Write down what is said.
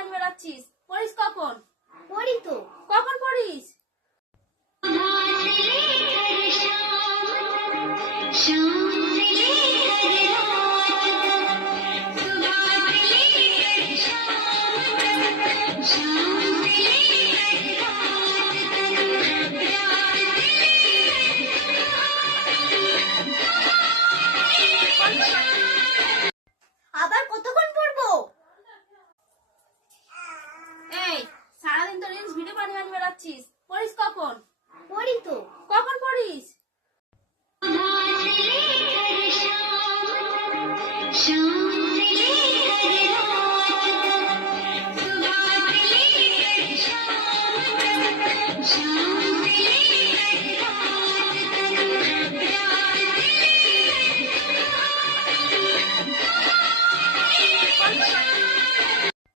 বানিয়ে বেড়াচ্ছিস? পড়িস কখন? পড়ি তো। কখন পড়িস? আবার কতক্ষণ পড়বো? এই সারাদিন তো রিলস ভিডিও বানিয়ে বেড়াচ্ছিস, পড়িস কখন? পড়ি তো। কখন পড়িস?